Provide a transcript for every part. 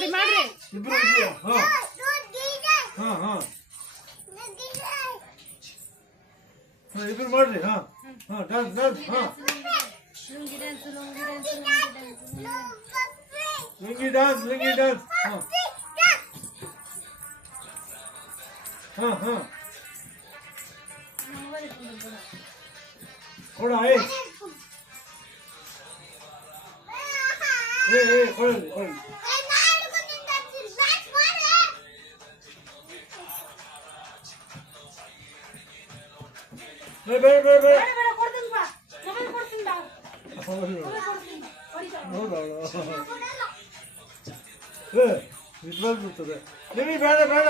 ಮಾಡ್ರಿ ಮಾಡ್ರಿ ಇಬ್ರು ಹಾ ಹಾ ಹಾ ಇಬ್ರು ಮಾಡ್ರಿ ಹಾ ಹಾ ಡ್ಯಾನ್ಸ್ ಡ್ಯಾನ್ಸ್ ಹಾ ಲುಂಗಿ ಡ್ಯಾನ್ಸ್ ಲುಂಗಿ ಡ್ಯಾನ್ಸ್ ಹಾ ಹಾ ಹಾ ಕೊಡ ಏ ಕೊಡ ಬರ್ತದೆ ನಿಮಗೆ ಬೇಡ ಬೇಡ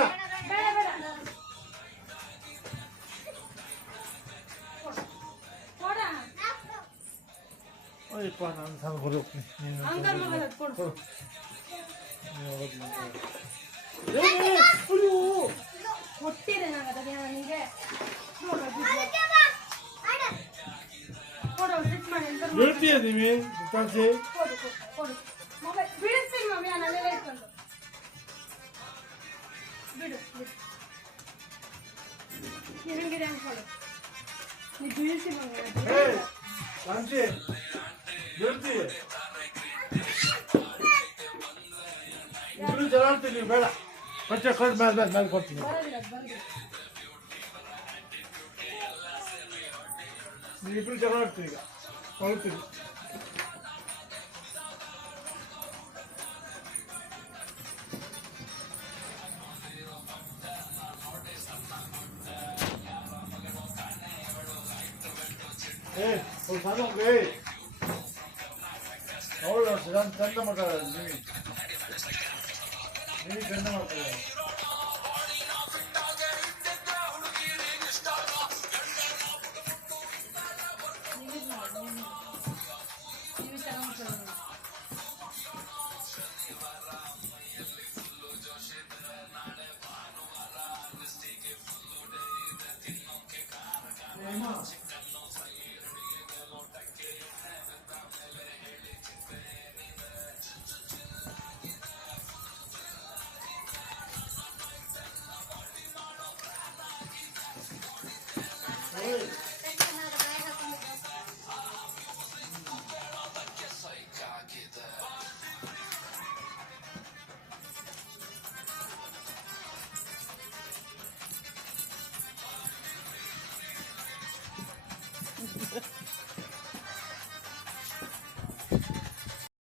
ಅಯ್ಯಪ್ಪ ನಾನು ಸಹ ಕೊಡೋಕೆ ಕೊಟ್ಟಿದೆ ನನಗೆ ಹೇಳ್ತೀಯ ನೀವೇ ಕಾಸೆ ಬಿಡಿಸ್ತೀನಿ ಮಮ್ಮಿ ನನ್ನೆಲ್ಲ ಇಟ್ಕೊಂಡು ಬಿಡು ನಿನಗೆ ಡ್ಯಾನ್ಸ್ ಮಾಡು ನೀ ಬೀಳ್ಸಿ ಮಮ್ಮಿ ಕಾಂಚೆ ಹೇಳ್ತೀಯ ಇಬ್ರು ಜಗಾಡ್ತೀನಿ ಬೇಡ ಪಚ್ಚ ಕಟ್ ಮೇಲೆ ಕೊಡ್ತೀನಿ ನೀವಿಬ್ರು ಜಗಾಡ್ತೀನಿ ಈಗ ಕೊಡ್ತೀನಿ ಸಾಧು ಅವಳು ಚಂದ ಮಾಡ್ತಾಳೆ ನಿಮಗೆ ಗಂಡ ಮಾಡ್ತಾಳೆ